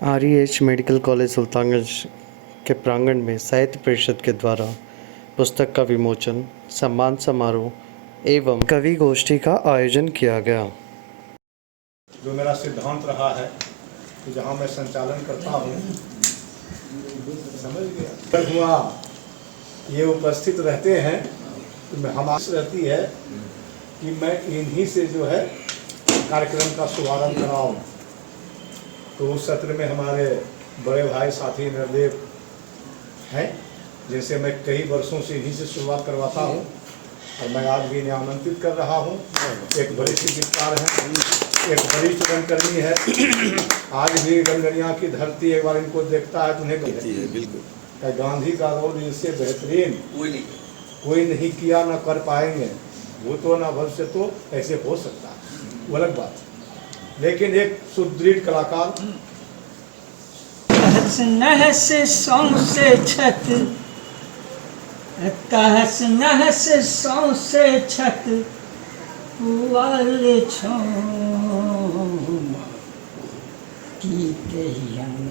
आरईएच medical college Sultanganj के प्रांगण में साहित्य परिषद के द्वारा पुस्तक का विमोचन, सम्मान समारोह एवं कवि गोष्ठी का आयोजन किया गया। जो मेरा सिद्धांत रहा है कि जहाँ मैं संचालन करता हूँ, समझ गया हुआ ये उपस्थित रहते हैं तो मैं हमारी रहती है कि मैं इन्हीं से जो है कार्यक्रम का शुभारंभ कराऊँ। तो उस सत्र में हमारे बड़े भाई साथी निर्देव हैं, जिनसे मैं कई वर्षों से इन्हीं से शुरुआत करवाता हूँ और मैं आज भी इन्हें आमंत्रित कर रहा हूँ। एक वरिष्ठ गीतकार हैं, एक वरिष्ठ रंगकर्मी है। आज भी रंगनिया की धरती एक बार इनको देखता है तो उन्हें कहती है बिल्कुल गांधी का रोल इससे बेहतरीन कोई नहीं किया, ना कर पाएंगे, वो तो ना भविष्य तो ऐसे हो सकता है, वो अलग बात। लेकिन एक सुदृढ़ कलाकार तहस नहस सौंसे छत, तहस नहस सौंसे छत पुआल छो की कहियन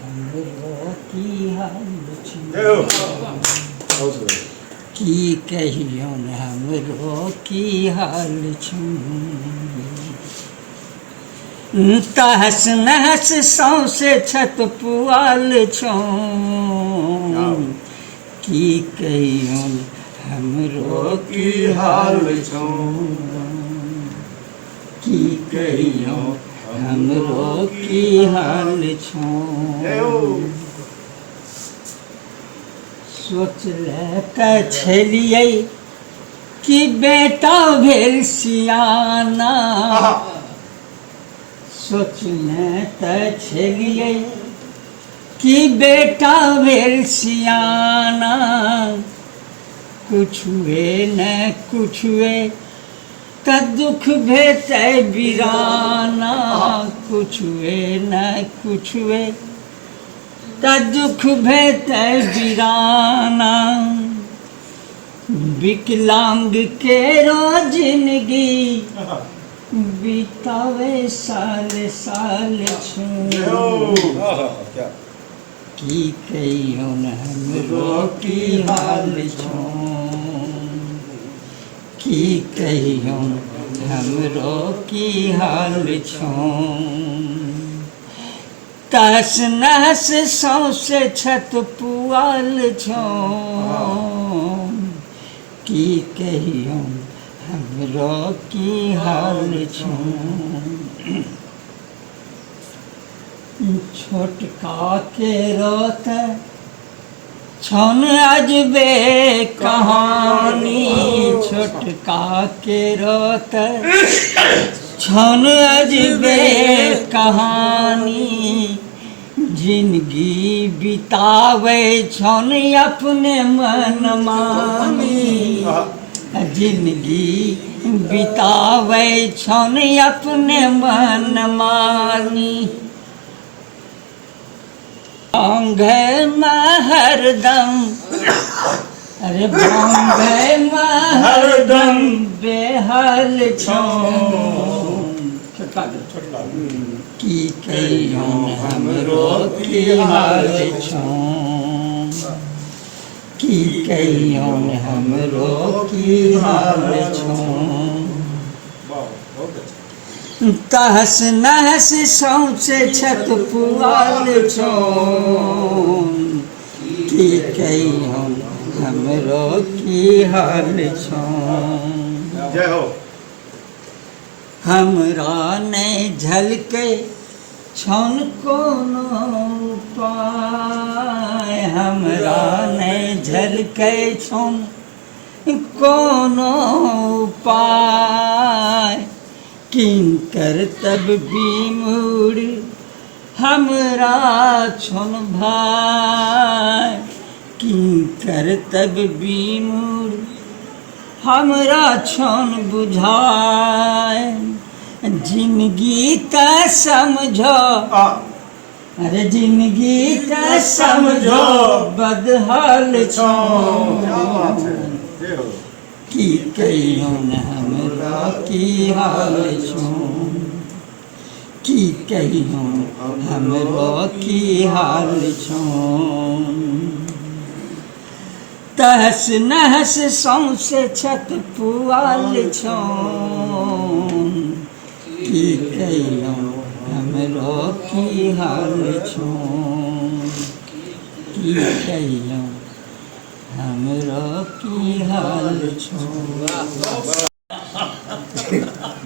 हमरो की हाल छो, की कहियन हमरो की हाल छो। तहस नहस सौंसे छत पुआल छो की कहियन हमरो की हाल छो, की कहियन हमरो की हाल छो। सोचले त छलियै कि बेटा भेल सियाना, सोचले त छलियै कि बेटा भेल सियाना, कुछुए न कुछुए त दुख भेटै बिराना, कुछुए न कुछुए त दुख भेटै बिराना। विकलांग केरो जिंदगी बितावे साल साल छो, की कहियन हमरो की हाल छो, की कहियन हमरो की हाल छो। तहस नहस सौंसे छत पुआल छो की कहियन हमरो की हाल छो। छोटका केरो त छन अजबे कहानी, छोटका केरो त छन अजबे कहानी, जिंदगी बितावे छन अपने मन मानी, जिंदगी बितावे छन अपने मन मानी। बांगे में हरदम, अरे बांगे में हरदम बेहाल छो, की कहियन हमरो की हाल छो, की कहियन हमरो की हाल छो। तहस नहस सौंसे छत पुआल छो की कहियन हमरो की हाल छो। जय हो। हमरा नहीं झलकै छन कोनो उपाय, हमरा नहीं झलकै छन कोनो उपाय, किनकर तब बीमुर हमरा छन भाई, किनकर तब बीमुर हमरा छन बुझाय। जिंदगी त समझो, अरे जिंदगी त समझो बदहाल छो, की कहियन हमरा की हाल छो, की कहियो हमरो की हाल छौं। तहस नहस सौंसे छत पुआल छौं। की कहियो हमरो की हाल छौं। की कहियो हमरो की हाल छौं।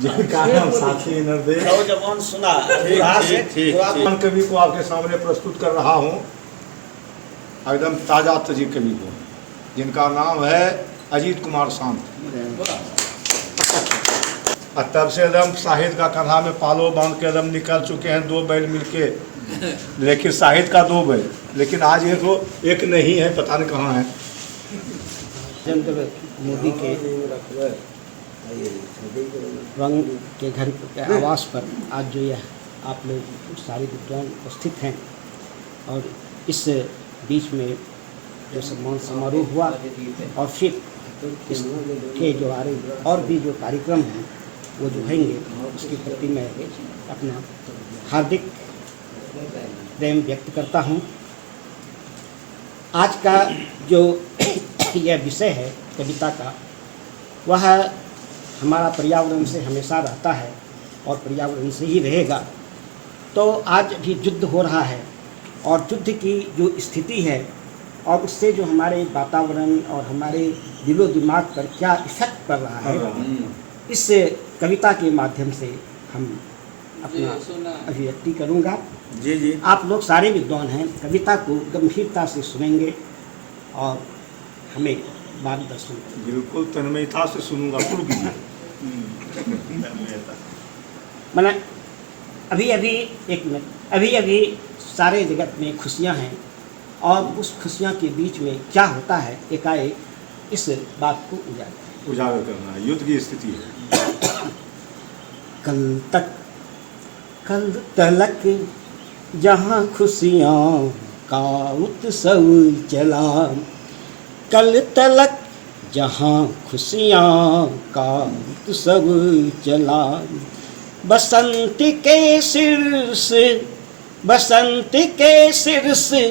जिनका नाम साथी नरदेव जवान सुना पुरातन कवि को आपके सामने प्रस्तुत कर रहा हूँ, एकदम ताजा तजी कवि को, जिनका नाम है अजीत कुमार शांत। और तब से एकदम साहित्य का कंधा में पालो बांध के एकदम निकल चुके हैं 2 बैल मिलके, लेकिन साहित्य का 2 बैल, लेकिन आज एक नहीं है, पता नहीं कहाँ है। नरेंद्र मोदी के रंग के घर के आवास पर आज जो यह आप लोग सारे विद्वान उपस्थित हैं, और इस बीच में जो सम्मान समारोह हुआ और फिर इसके जो आगे और भी जो कार्यक्रम हैं वो जो होंगे, उसके प्रति मैं अपना हार्दिक प्रेम व्यक्त करता हूँ। आज का जो यह विषय है कविता का, वह हमारा पर्यावरण से हमेशा रहता है और पर्यावरण से ही रहेगा। तो आज भी युद्ध हो रहा है, और युद्ध की जो स्थिति है और उससे जो हमारे वातावरण और हमारे दिलो दिमाग पर क्या इफेक्ट पड़ रहा है, इस कविता के माध्यम से हम अपना अभिव्यक्ति करूँगा। जी जी आप लोग सारे विद्वान हैं, कविता को गंभीरता से सुनेंगे और हमें मार्गदर्शन करेंगे। बिल्कुल तन्मयता से सुनूंगा, शुरू कीजिए। मैंने अभी एक मिनट, अभी सारे जगत में खुशियाँ हैं, और उस खुशियाँ के बीच में क्या होता है, एकाएक इस बात को उजागर करना है, युद्ध की स्थिति है। कल तलक जहाँ खुशियाँ का उत्सव चला, कल तलक जहाँ खुशियाँ का उत्सव चला, बसंत के सिर से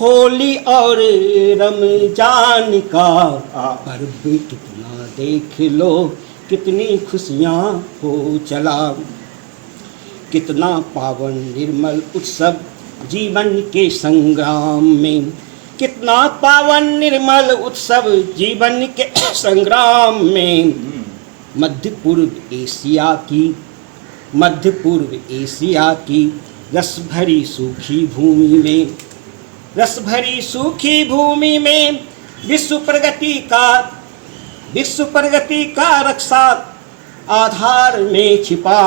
होली और रमजान का पर्व कितना देख लो, कितनी खुशियाँ हो चला। कितना पावन निर्मल उत्सव जीवन के संग्राम में, कितना पावन निर्मल उत्सव जीवन के संग्राम में। मध्य पूर्व एशिया की रस भरी सूखी भूमि में विश्व प्रगति का रक्षा आधार में छिपा,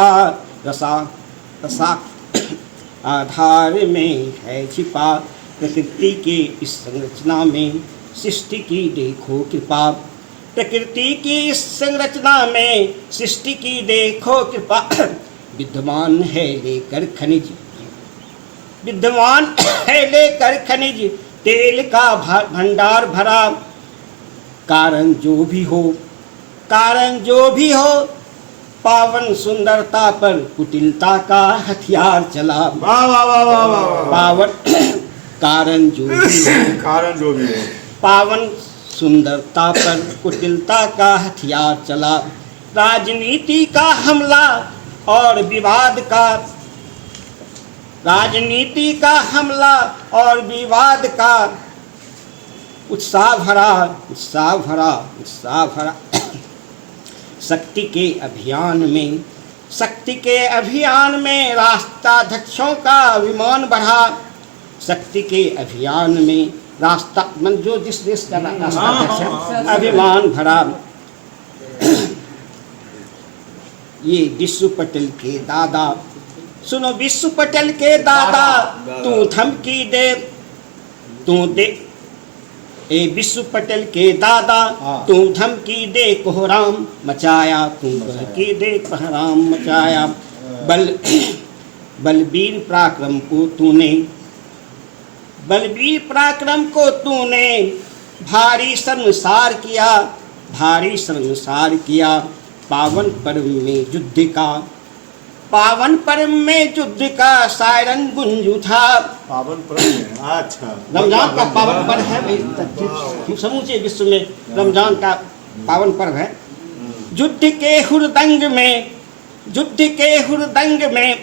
आधार में है छिपा। प्रकृति के इस संरचना में सृष्टि की देखो कृपा, प्रकृति की इस संरचना में सृष्टि की देखो कृपा। विद्यमान है लेकर खनिज तेल का भंडार भरा। कारण जो भी हो पावन सुंदरता पर कुटिलता का हथियार चला। पावन कारण जो भी हो पावन सुंदरता पर कुटिलता का हथियार चला। राजनीति का हमला और विवाद का उत्साह भरा शक्ति के अभियान में राष्ट्राध्यक्षों का अभिमान बढ़ा। शक्ति के अभियान में जो जिस देश का राष्ट्राध्यक्ष अभिमान भरा। ये विश्व पटेल के दादा, सुनो विश्व पटेल के दादा, तू धमकी दे ए विश्व पटेल के दादा, तू धमकी दे कोहराम मचाया, तू धमकी दे कोहराम मचाया। बलवीर पराक्रम को तूने भारी शर्मसार किया। पावन पर्व में युद्ध का पावन पर्व में युद्ध का सायरन गुंज उठा। पावन पर्व में, अच्छा, रमजान का पावन पर्व है भाई, समूचे विश्व में रमजान का पावन पर्व है। युद्ध के हुरदंग में, युद्ध के हुरदंग में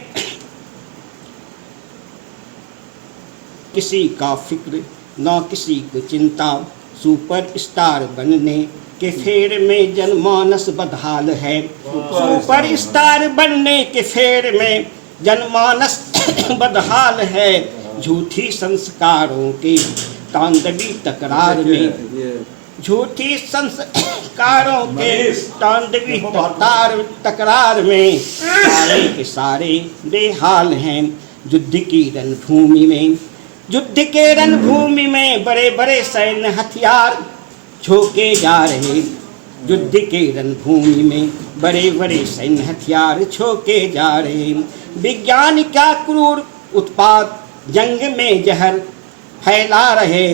किसी का फिक्र न किसी को चिंता, सुपर स्टार बनने के फेर में जनमानस बदहाल है। सुपर स्टार बनने के फेर में जनमानस बदहाल है। झूठी संस्कारों के तांडवी तकरार में, झूठी संस्कारों के तांडवी तकरार में सारे के सारे बेहाल हैं। युद्ध की रणभूमि में, युद्ध के रणभूमि में बड़े बड़े सैन्य हथियार झोंके जा रहे। युद्ध के रणभूमि में बड़े बड़े सैन्य हथियार झोंके जा रहे। विज्ञान का क्रूर उत्पाद जंग में जहर फैला रहे।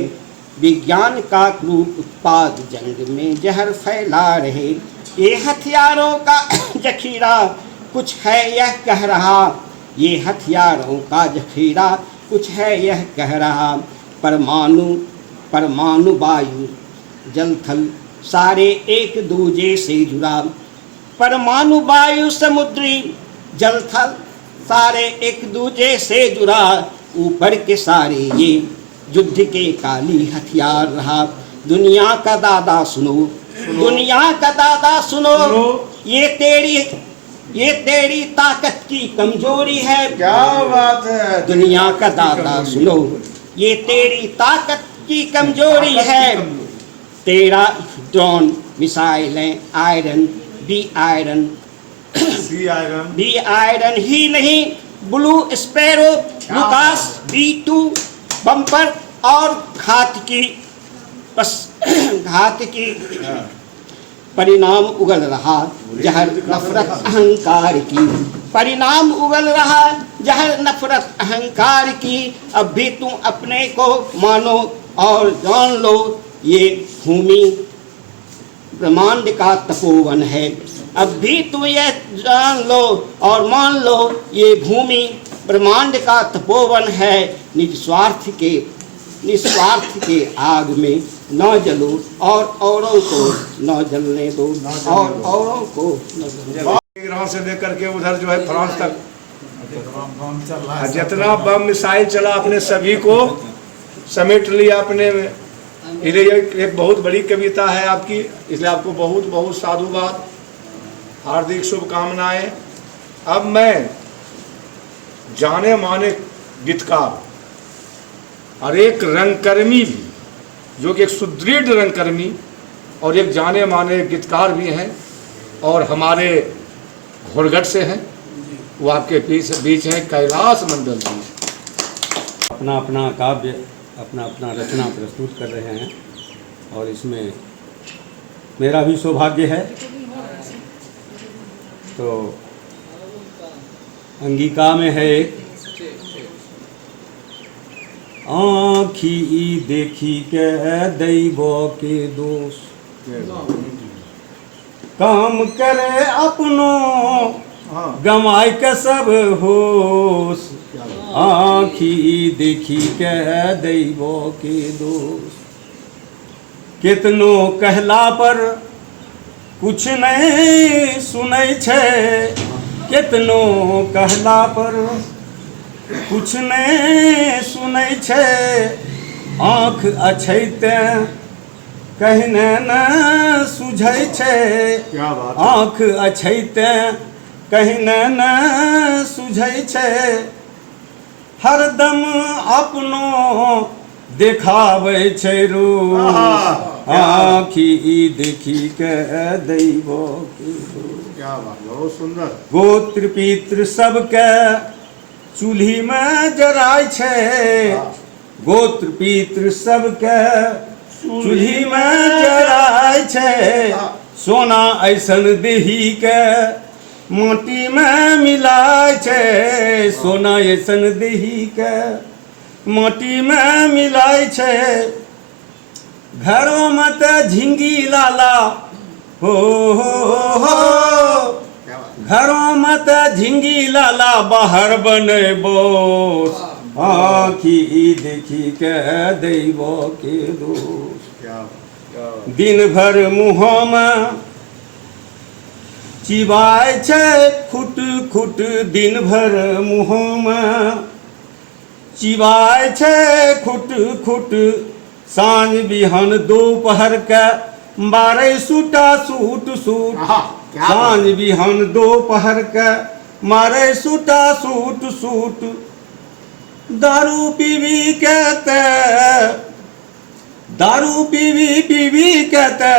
विज्ञान का क्रूर उत्पाद जंग में जहर फैला रहे। ये हथियारों का जखीरा कुछ है यह कह रहा, ये हथियारों का जखीरा कुछ है यह कह रहा। परमाणु, परमाणु, वायु, जल थल सारे एक दूजे से जुड़ा। परमाणु, वायु, समुद्री, जल थल सारे एक दूजे से जुड़ा। ऊपर के सारे ये युद्ध के काली हथियार रहा। दुनिया का दादा सुनो, दुनिया का दादा सुनो, ये तेरी ताकत की कमजोरी है। क्या बात है। दुनिया का दादा सुनो, ये तेरी ताकत की कमजोरी है। तेरा ड्रोन मिसाइलें iron, B iron, C iron, B iron ही नहीं, blue sparrow, Lucas B2 bumper और घातकी परिणाम उगल रहा जहर नफरत अहंकार की। परिणाम उगल रहा जहर नफरत अहंकार की। अब भी तुम अपने को मानो और जान लो, ये भूमि ब्रह्मांड का तपोवन है। अब भी तुम यह जान लो और मान लो, ये भूमि ब्रह्मांड का तपोवन है। निस्वार्थ के आग में न जलो और औरों को न जलने दो, और औरों को न जलने दो। ईरान से लेकर के उधर जो है फ्रांस तक जितना बम मिसाइल चला अपने सभी को समेट लिया अपने में। इसलिए एक बहुत बड़ी कविता है आपकी, इसलिए आपको बहुत बहुत साधुवाद, हार्दिक शुभकामनाएं। अब मैं जाने माने गीतकार और एक रंगकर्मी भी, जो कि एक सुदृढ़ रंगकर्मी और एक जाने माने गीतकार भी हैं और हमारे घोड़गढ़ से हैं, वो आपके बीच हैं कैलाश मंडल जी। अपना अपना काव्य, अपना अपना रचना प्रस्तुत कर रहे हैं और इसमें मेरा भी सौभाग्य है। तो अंगिका में है एक, आँखी देखी के दैवो के दोष, काम करे अपनो गमाय के सब होश। आँखी देखी के दैवो के दोष, कितनो कहला पर कुछ नहीं सुनै छै। कितनो कहला पर कुछ नहीं सुनै छै। आँख अछै तें कहने न सुझै छै। आँख अछै तें कहने न सुझै छै। हरदम अपनो देखाबै छै रूप। आँखी देखी के दैवो के दोष। क्या बात, बहुत सुंदर। गोत्र पितृ सबके चूल्ही में जराय छै। गोत्र पितृ सबके चूल्ही में जराय छै। सोना ऐसन देही के माटी में मिलाय छै। सोना ऐसन देही के माटी में मिलाय छै। घरों में ते झिंगी लाला हो। घरों मत झिंगी लाला बाहर बने बोस आँखी देखी के दैबो के दोष दिन भर मुँह में चिबाय छै खुट खुट दिन भर मुँह में चिबाय छै खुट खुट साँझ बिहान दोपहर के मारे सूटा सूट सूट साँझ बिहान दोपहर के मारे सूटा सूट सूट दारू पीवी कहते दारू पीवी पीवी कहते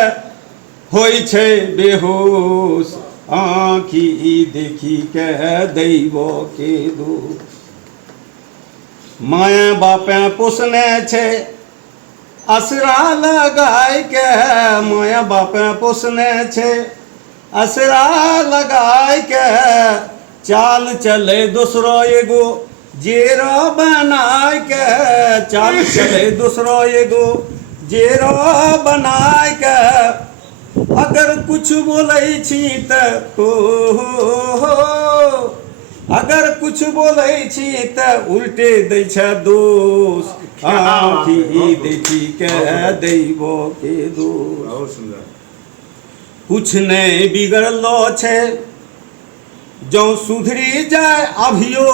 होई छै बेहोश आँखी देखी के दैबो के दोष माया बापे पोसने छै असरा लगाय के माया बापे पोसने छै असरा लगाय के चाल चले दूसरो एगो जेरो बनाय के चाल चले दूसरो एगो जेरो बनाय के अगर कुछ बोलै छी त हो अगर कुछ बोलै छी त उल्टे दै छै दोष आँखी देखी के दैबो के दोष कुछ नहीं बिगड़लो छै जो सुधरी जाए अभियो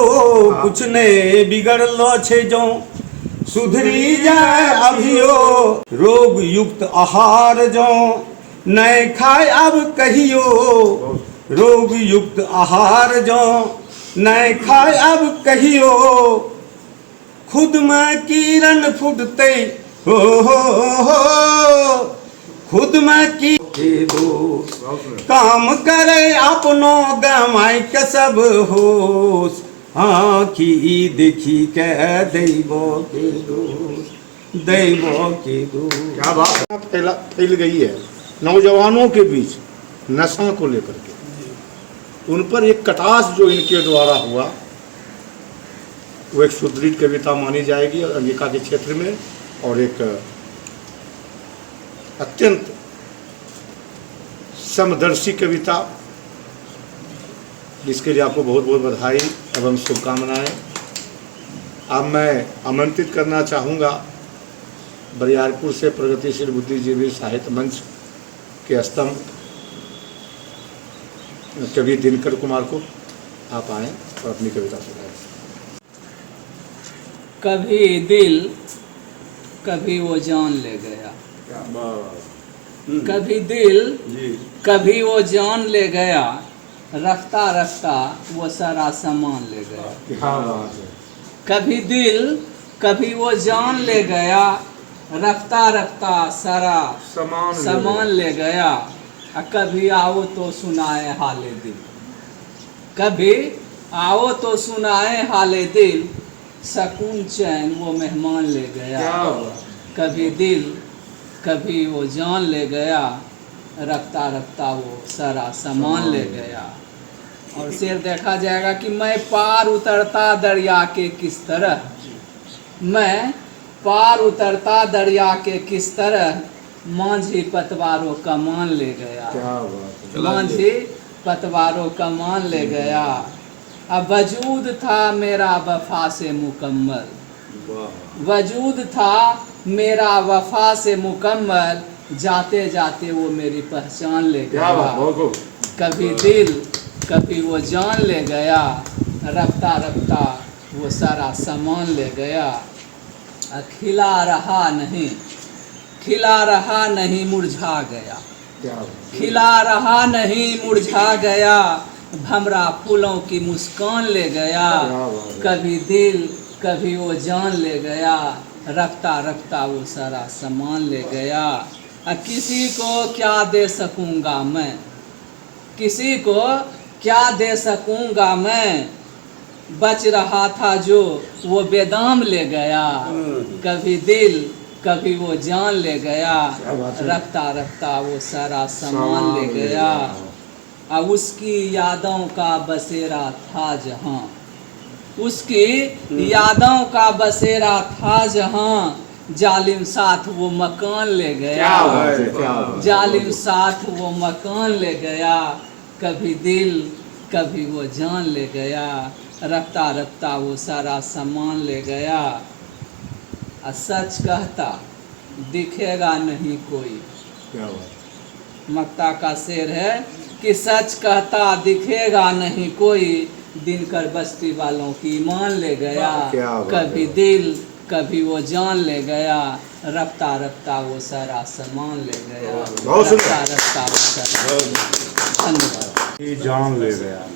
कुछ नहीं बिगड़लो छै जो सुधरी जाए अभियो रोग युक्त आहार जो नहीं खाए अब कहियो रोग युक्त आहार जो नहीं खाए अब कहियो खुद में किरण फुटते हो खुद में की दोष काम करे अपनो गमाई के सब होश आँखी देखी के दैबो के दोष दैबो के दोष क्या बात फैल गई है नौजवानों के बीच नशा को लेकर के उन पर एक कटास जो इनके द्वारा हुआ वो एक सुदृढ़ कविता मानी जाएगी और अंगिका के क्षेत्र में और एक अत्यंत समदर्शी कविता जिसके लिए आपको बहुत बहुत बधाई एवं शुभकामनाएं। अब मैं आमंत्रित करना चाहूँगा बरियारपुर से प्रगतिशील बुद्धिजीवी साहित्य मंच के स्तंभ कवि दिनकर कुमार को। आप आएँ और अपनी कविता सुनाएं। कभी दिल कभी वो जान ले गया कभी दिल कभी वो जान ले गया रफ्ता रफ्ता वो सारा सामान ले गया कभी दिल कभी वो जान ले गया रफ्ता रफ्ता सारा सामान ले गया कभी आओ तो सुनाए हाले दिल कभी आओ तो सुनाए हाले दिल सकून चैन वो मेहमान ले गया कभी दिल कभी वो जान ले गया रफ्ता रफ्ता वो सारा सामान ले गया। और शेर देखा जाएगा कि मैं पार उतरता दरिया के किस तरह मैं पार उतरता दरिया के किस तरह मांझी पतवारों का मान ले गया मांझी पतवारों का मान ले गया अब वजूद था मेरा वफा से मुकम्मल वजूद था मेरा वफा से मुकम्मल जाते जाते वो मेरी पहचान ले गया कभी दिल कभी वो जान ले गया रफ्ता रफ्ता वो सारा सामान ले गया खिला रहा नहीं मुरझा गया खिला रहा नहीं मुरझा गया भमरा फूलों की मुस्कान ले गया कभी दिल कभी वो जान ले गया रफ्ता रफ्ता वो सारा सामान ले गया किसी को क्या दे सकूंगा मैं किसी को क्या दे सकूंगा मैं बच रहा था जो वो बेदाम ले गया कभी दिल कभी वो जान ले गया रफ्ता रफ्ता वो सारा सामान ले गया अब उसकी यादों का बसेरा था जहां उसकी यादों का बसेरा था जहां जालिम साथ वो मकान ले गया जालिम साथ वो मकान ले गया कभी दिल कभी वो जान ले गया, रफ्ता रफ्ता वो सारा सामान ले गया। और सच कहता दिखेगा नहीं कोई। क्या बात। मक्ता का शेर है कि सच कहता दिखेगा नहीं कोई, दिनकर बस्ती वालों की ईमान ले गया। क्या बात कभी है। दिल कभी वो जान ले गया, रफ्ता रफ्ता वो सारा सामान ले गया। बहुत सुंदर। रफ्ता रफ्ता वो सारा। धन्यवाद। ये जान ले गया,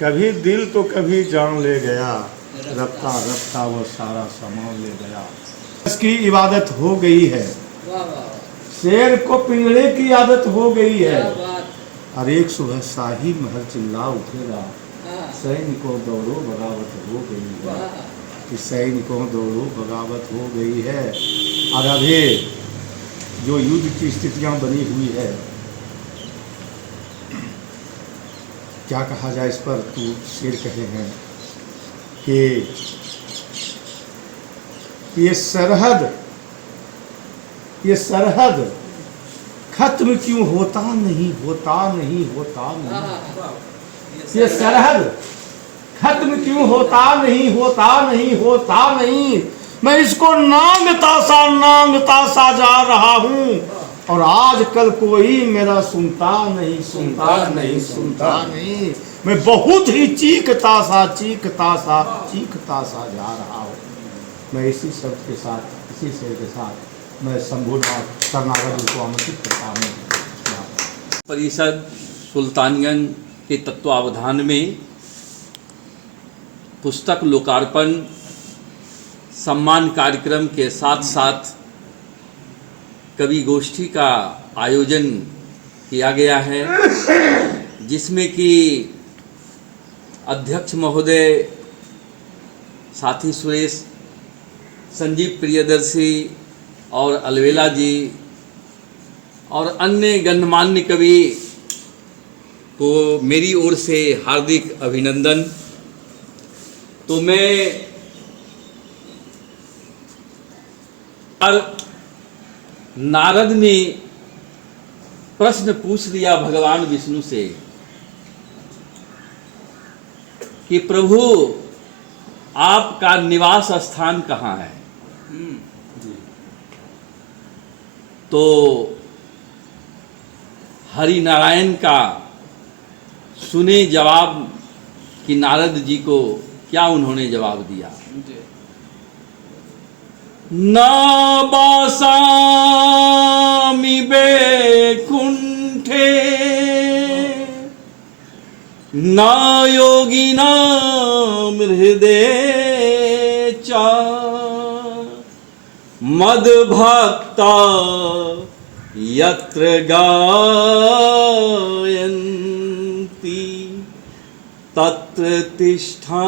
कभी दिल तो कभी जान ले गया, रफ्ता रफ्ता वो सारा सामान ले गया। इसकी इबादत हो गई है, वाह वाह शेर को पिंजरे की आदत हो गई है। क्या बात। और एक सुबह शाही महल चिल्ला उठेगा, हाँ, सैनिकों दौड़ो बगावत हो गई है। वाह। कि सैनिकों दौड़ो बगावत हो गई है। और अभी जो युद्ध की स्थितियां बनी हुई है, क्या कहा जाए इस पर, तो शेर कहे हैं कि ये सरहद खत्म क्यों होता नहीं, होता नहीं, होता नहीं। ये सरहद खत्म क्यों होता नहीं, होता नहीं, होता नहीं। मैं इसको नांगता सा जा रहा हूँ, और आज कल कोई मेरा सुनता नहीं, सुनता नहीं, सुनता नहीं। मैं बहुत ही चीखता सा जा रहा हूँ। मैं इसी शब्द के साथ, इसी शेर के साथ मैं संबोधन शरणागत को आमंत्रित करता हूँ। परिषद सुल्तानगंज के तत्वावधान में पुस्तक लोकार्पण सम्मान कार्यक्रम के साथ साथ कवि गोष्ठी का आयोजन किया गया है, जिसमें कि अध्यक्ष महोदय, साथी सुरेश, संजीव प्रियदर्शी और अलवेला जी और अन्य गणमान्य कवि को मेरी ओर से हार्दिक अभिनंदन। तो मैं नारद ने प्रश्न पूछ लिया भगवान विष्णु से कि प्रभु आपका निवास स्थान कहाँ है। तो हरि नारायण का सुने जवाब कि नारद जी को क्या उन्होंने जवाब दिया, न बासामि बैकुंठे न योगिनां हृदये च मद्भक्ता यत्र गायन्ति तत्र तिष्ठामि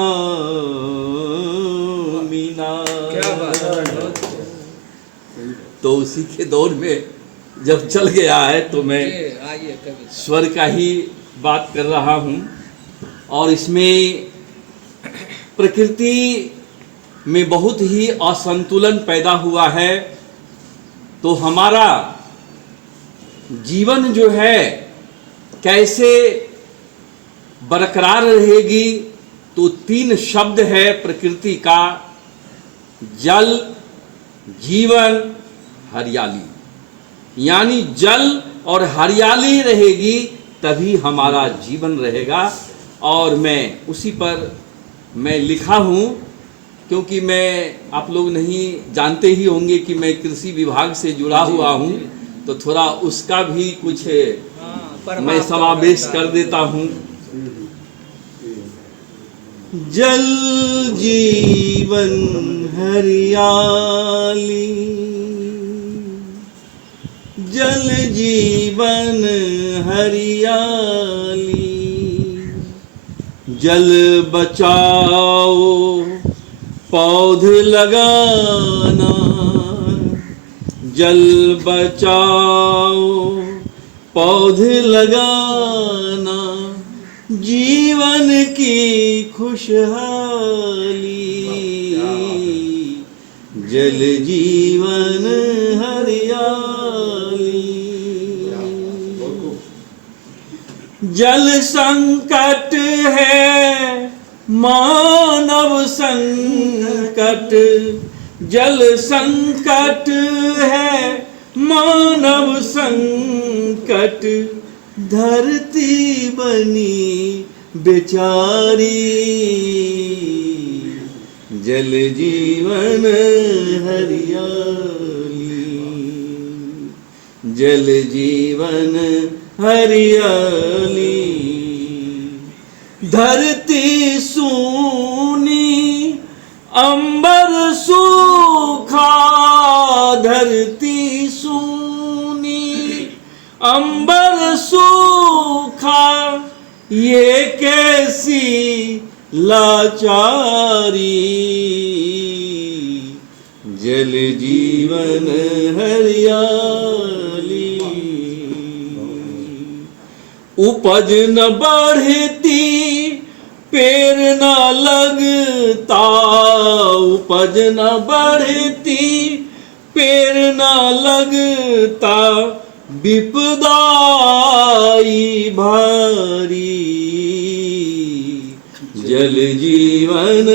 नारद। तो उसी के दौर में जब चल गया है तो मैं स्वर का ही बात कर रहा हूँ। और इसमें प्रकृति में बहुत ही असंतुलन पैदा हुआ है। तो हमारा जीवन जो है कैसे बरकरार रहेगी, तो 3 शब्द है प्रकृति का, जल, जीवन, हरियाली। यानी जल और हरियाली रहेगी तभी हमारा जीवन रहेगा। और मैं उसी पर मैं लिखा हूँ, क्योंकि मैं, आप लोग नहीं जानते ही होंगे कि मैं कृषि विभाग से जुड़ा हुआ हूँ, तो थोड़ा उसका भी कुछ मैं समावेश कर देता हूँ। जल जीवन हरियाली, जल जीवन हरियाली, जल बचाओ पौध लगाना, जल बचाओ पौध लगाना, जीवन की खुशहाली, जल जीवन हरियाली। जल संकट है मानव संकट, जल संकट है मानव संकट, धरती बनी बेचारी, जल जीवन हरियाली, जल जीवन हरियाली, धरती सूनी अंबर सूखा, धरती सूनी अंबर सूखा, ये कैसी लाचारी, जल जीवन हरियाली, उपज न बढ़ती पेड़ न लगता, उपज न बढ़ती पेड़ न लगता, विपदाई भारी, जल जीवन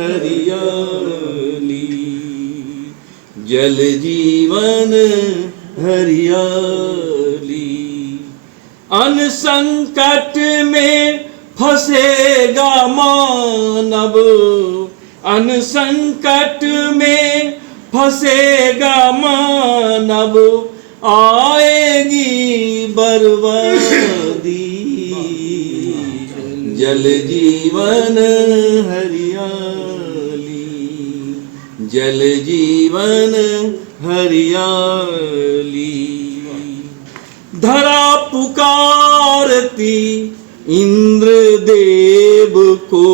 हरियाली, जल जीवन हरियाली, अन्न संकट में फंसेगा मानव, अन्न संकट में फंसेगा मानव, आएगी बर्बादी, जल जीवन हरियाली, जल जीवन हरियाली, धरा पुकारती इंद्र देव को,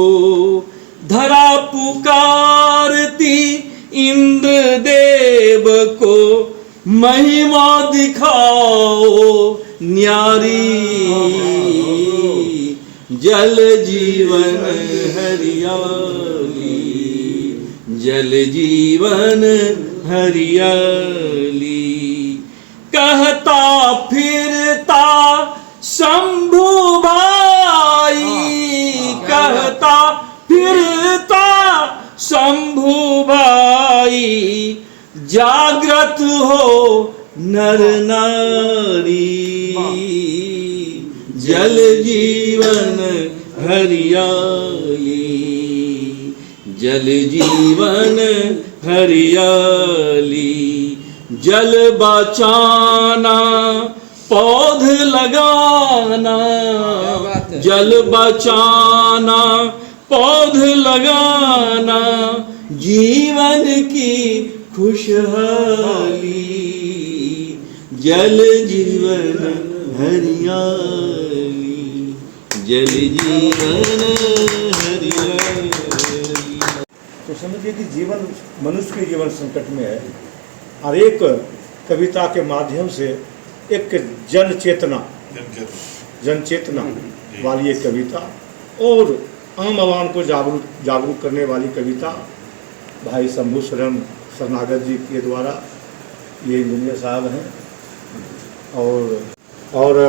धरा पुकारती इंद्र देव को, महिमा दिखाओ न्यारी, जल जीवन हरियाली, जल जीवन हरियाली, कहता फिरता शंभू भाई, कहता फिरता शंभू भाई, जागृत हो नर नारी, जल जीवन हरियाली, जल जीवन हरियाली, जल बचाना पौध लगाना, जल बचाना पौध लगाना, जीवन की खुशहाली, जल जीवन हरियाली, जल जीवन हरियाली। तो समझिए कि जीवन, मनुष्य के जीवन संकट में है और एक कविता के माध्यम से एक जन चेतना वाली एक कविता और आम आवाम को जागरूक करने वाली कविता भाई शंभू शरणागत जी के द्वारा, ये इंजीनियर साहब हैं और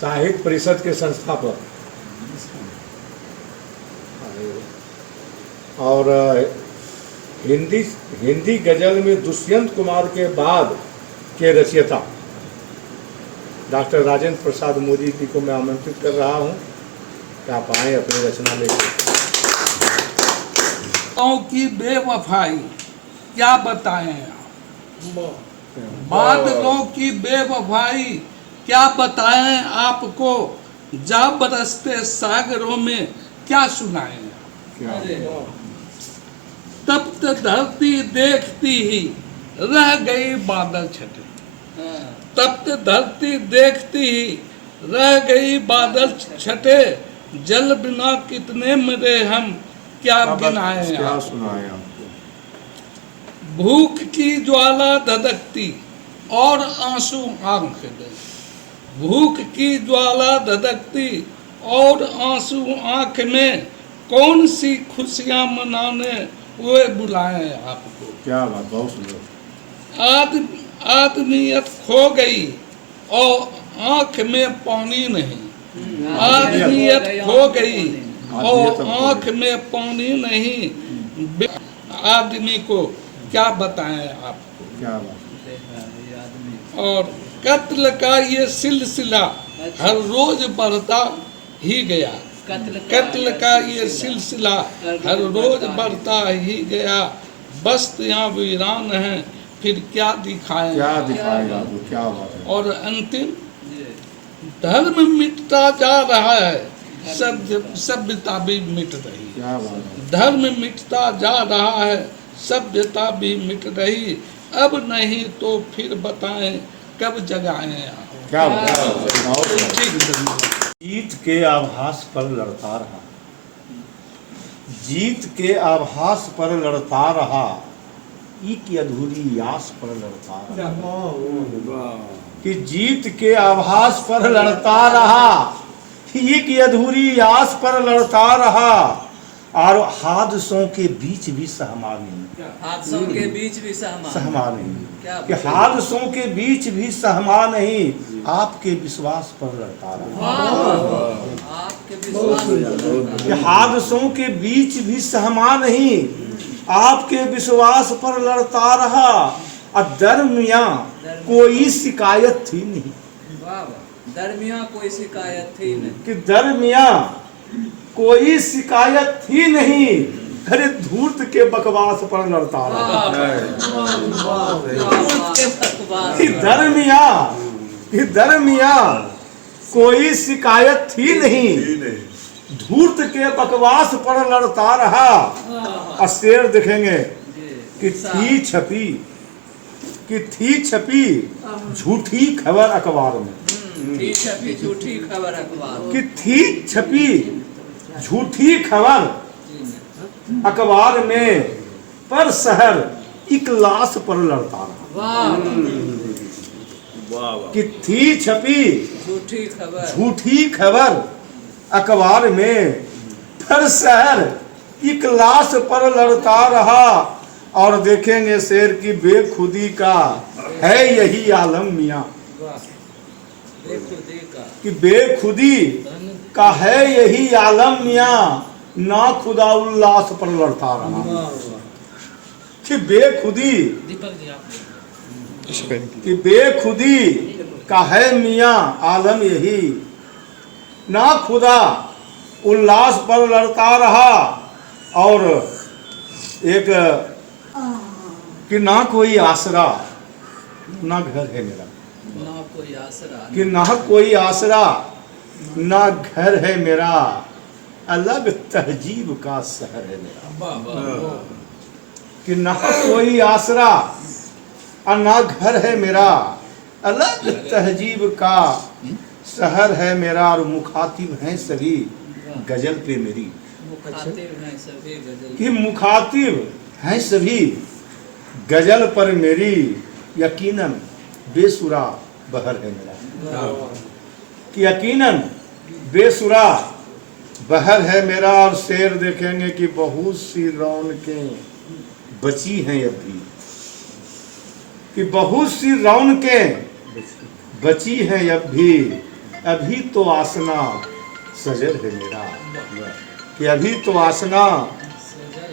साहित्य परिषद के संस्थापक और हिंदी गजल में दुष्यंत कुमार के बाद के रचयिता डॉक्टर राजेंद्र प्रसाद मोदी जी को मैं आमंत्रित कर रहा हूं कि आप आए अपनी रचना लेकर। की बेवफाई क्या बताएं आप, बादलों की बेवफाई क्या बताएं आपको, जा बरसते सागरों में क्या सुनाएं। तप्त धरती देखती ही रह गई बादल छटे, तप्त धरती देखती ही रह गई बादल छटे, जल बिना कितने मरे हम क्या गिनाएं, क्या सुनाएं आपको। भूख की ज्वाला धधकती और आंसू आंख में, भूख की ज्वाला धधकती और आंसू आंख में, कौन सी खुशियां मनाने वे बुलाए आपको। क्या बात, बहुत सुंदर। आदमियत खो गई और आंख में पानी नहीं, आदमियत खो गई और आंख में पानी नहीं। आदमी को क्या बताएं आपको। क्या बात। और कत्ल का ये सिलसिला हर रोज बढ़ता ही गया, कत्ल का ये सिलसिला हर रोज बढ़ता ही गया। बस्तियां वीरान हैं, फिर क्या दिखाएं। क्या दिखाएगा वो, क्या बात है। और अंतिम, धर्म मिटता जा रहा है, सभ्यता भी मिट रही है। क्या बात है। धर्म मिटता जा रहा है, सभ्यता भी मिट रही। अब नहीं तो फिर बताएं, कब जगाएं आप। क्या बात है। और ठीक है। जीत के आभास पर लड़ता रहा, जीत के आभास पर लड़ता रहा, ई की अधूरी आस पर लड़ता रहा। कि जीत के आभास पर लड़ता रहा, ई की अधूरी आस पर लड़ता रहा, और हादसों के बीच भी सहमा नहीं, हादसों के बीच भी सहमा सहमा नहीं। क्या कि हादसों के बीच भी सहमा नहीं, आपके विश्वास पर लड़ता रहा। आपके विश्वास कि हादसों के बीच भी सहमा नहीं, आपके विश्वास पर लड़ता रहा। और दरमिया कोई शिकायत थी नहीं, वाह वाह, दरमिया कोई शिकायत थी नहीं। कि दरमिया कोई शिकायत थी नहीं, अरे धूर्त के बकवास पर लड़ता रहा। कि दरमिया, कि दरमिया कोई शिकायत थी नहीं, धूर्त के बकवास पर लड़ता रहा। और शेर देखेंगे कि थी छपी, कि थी छपी झूठी खबर अखबार में, थी छपी झूठी खबर अखबार, कि थी छपी झूठी खबर अखबार में, पर शहर इकलास पर लड़ता रहा। कि थी छपी झूठी खबर, झूठी खबर अखबार में, पर शहर इकलास पर लड़ता रहा। और देखेंगे शेर की बेखुदी का है यही आलम मियाँ, बेखुदी का, कि बेखुदी का है यही आलम मियाँ, ना खुदा उल्लास पर लड़ता रहा। कि बेखुदी, कि बेखुदी का है मियाँ आलम यही, ना खुदा उल्लास पर लड़ता रहा। और एक कि ना कोई आसरा, ना घर है मेरा, ना कोई आसरा, कि ना कोई आसरा, ना घर है मेरा, अलग तहजीब का शहर है मेरा। कि ना कोई आसरा और ना घर है मेरा, अलग तहजीब का शहर है मेरा। और मुखातिब हैं सभी गजल पे मेरी, मुखातिब हैं सभी गजल, कि मुखातिब हैं सभी गजल पर मेरी, यकीनन बेसुरा बहर है मेरा। कि यकीनन बेसुरा बहर है मेरा। और शेर देखेंगे कि बहुत सी रौनकें बची हैं अब भी, कि बहुत सी रौनकें बची हैं अब भी, अभी तो आसना सजर है मेरा। कि अभी तो आसना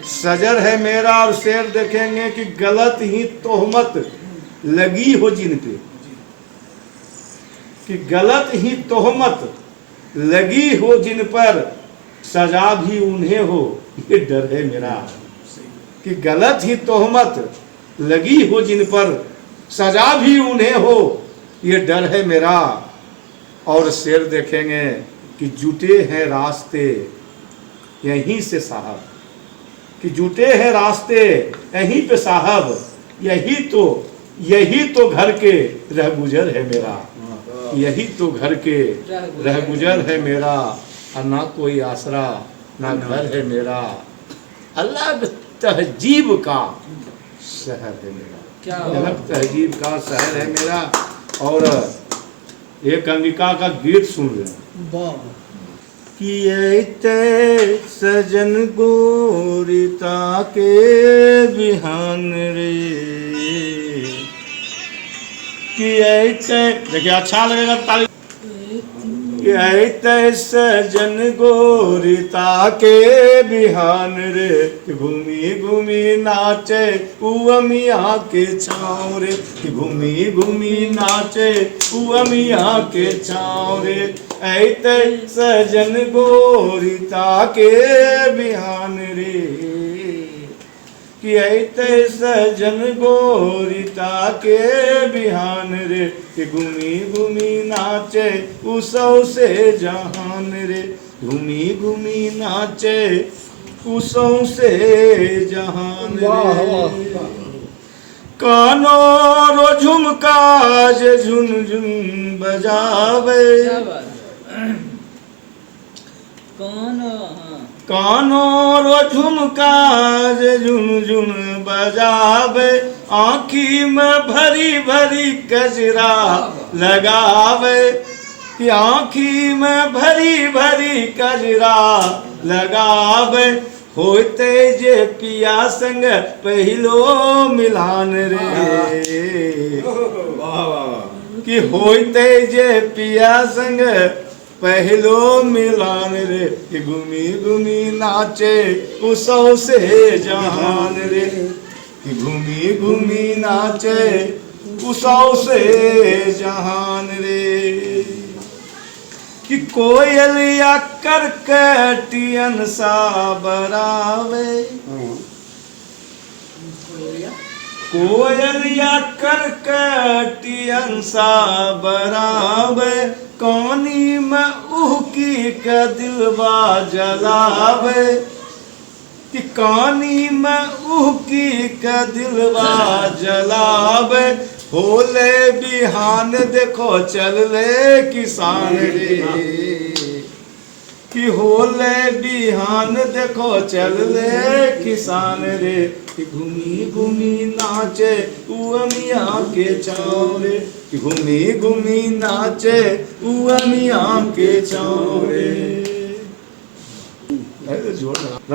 सजर है मेरा। और शेर देखेंगे कि गलत ही तोहमत लगी हो जिन पे, कि गलत ही तोहमत लगी हो जिन पर, सजा भी उन्हें हो ये डर है मेरा। कि गलत ही तोहमत लगी हो जिन पर, सजा भी उन्हें हो ये डर है मेरा। और शेर देखेंगे कि जुटे हैं रास्ते यहीं से साहब, कि जुटे हैं रास्ते यहीं पे साहब, यही तो घर के रह गुजर है मेरा। यही तो घर के रह गुजर है मेरा। और ना कोई आसरा ना घर है मेरा, अलग तहजीब का शहर है मेरा, अलग तहजीब का शहर है मेरा। और एक अंगिका का गीत सुन रहे कि ऐते सजन गोरिता के बिहान रे, कि ऐते, देखिए अच्छा लगेगा ताली। ऐते सजन गोरिता के बिहान रे घूमी घूमी नाचे उमिया के छाँव रे घूमी घूमी नाचे उमिया के छाँव रे ऐते सजन गोरिता के बिहान रे कि ऐते सजन गोरिता के बिहान रे कि घूमी घूमी नाचे उसौ से जहान रे घूमी घूमी नाचे उसौ से जहान रे कानो रो झुमका जे झुनझुन बजावे कानो रो झुमका जे झुनझुन बजावे आँखी में भरी भरी कजरा लगावे आँखी में भरी भरी कजरा लगावे होते जे पिया संग पहलो मिलान रे कि होते जे पिया संग पहलो मिलान रे कि घूमी घूमी नाचे उसौ से जहान रे कि घूमी घूमी नाचे उसौ से जहान रे कि कोयलिया करकटियन सा बरावे कोयलिया करकटियन सा बरावे कौनी में उहकी का दिलवा जलावे कि कहानी में उहकी का दिलवा जलावे होले बिहान देखो चल ले किसान रे कि होले बिहान देखो चल ले किसान रे कि घूमी घूमी नाचे उमिया के छाँव रे कि घूमी घूमी नाचे उमिया के छाँव रे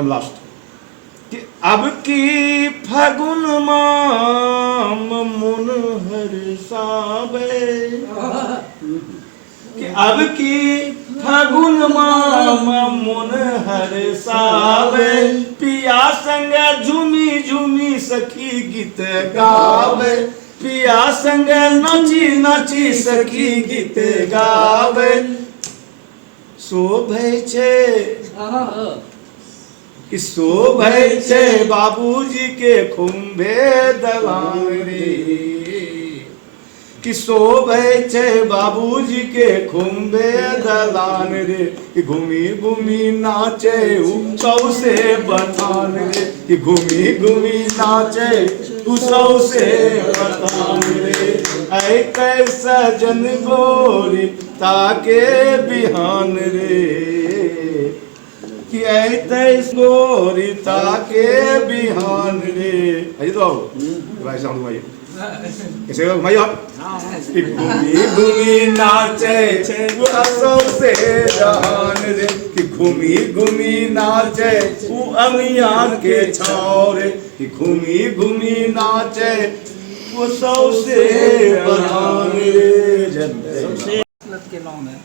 लास्ट कि अब की फगुन माम मुन हरसावे कि अब की फगुन माम मुन हरसावे पिया संग झूमी झूमी सखी गीत गावे पिया संग नाची नाची सखी गीत गावे शोभे छे कि शोभे छे बाबूजी के खुंभे दलान रे कि शोभे छे बाबूजी के खुंभे दलान रे कि घूमी घूमी नाचे उसौ से बथान रे कि घूमी घूमी नाचे उसौ से बथान रे ऐ सजन गोरी ताके बिहान रे कि ऐ गोरी ताके बिहान रे अजी तो भाई साउंड भाई कैसे हो भाई आप घूमी घूमी नाचे उसौ से जहान रे कि घूमी घूमी नाचे उ अमिया के छाँव रे कि घूमी घूमी नाचे उसौ से बहान रे जनते के नाम में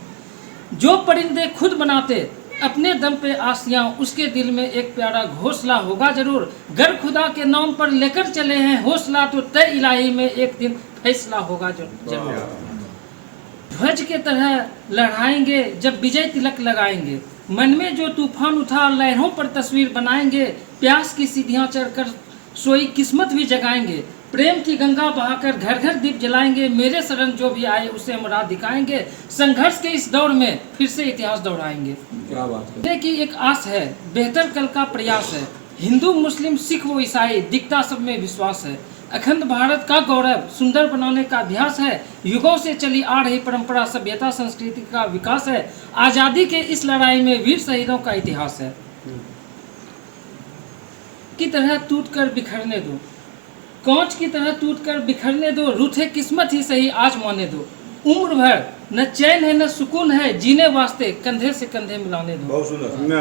जो परिंदे खुद बनाते अपने दम पे आसियां उसके दिल में एक प्यारा घोंसला होगा जरूर गर खुदा के नाम पर लेकर चले हैं हौसला तो तय इलाही में एक दिन फैसला होगा जरूर ध्वज के तरह लहराएंगे जब विजय तिलक लगाएंगे मन में जो तूफान उठा लहरों पर तस्वीर बनाएंगे प्यास की सीढ़ियां चढ़कर सोई किस्मत भी जगाएंगे प्रेम की गंगा बहाकर घर घर दीप जलाएंगे मेरे शरण जो भी आए उसे मुराद दिखाएंगे संघर्ष के इस दौर में फिर से इतिहास दोहराएंगे क्या बात है की एक आस है बेहतर कल का प्रयास है हिंदू मुस्लिम सिख व ईसाई दिखता सब में विश्वास है अखंड भारत का गौरव सुंदर बनाने का अभ्यास है युगों से चली आ रही परंपरा सभ्यता संस्कृति का विकास है आजादी के इस लड़ाई में वीर शहीदों का इतिहास है की तरह टूट कर बिखरने दो कांच की तरह टूटकर बिखरने दो रूठे किस्मत ही सही आज माने दो उम्र भर न चैन है न सुकून है जीने वास्ते कंधे से कंधे मिलाने दो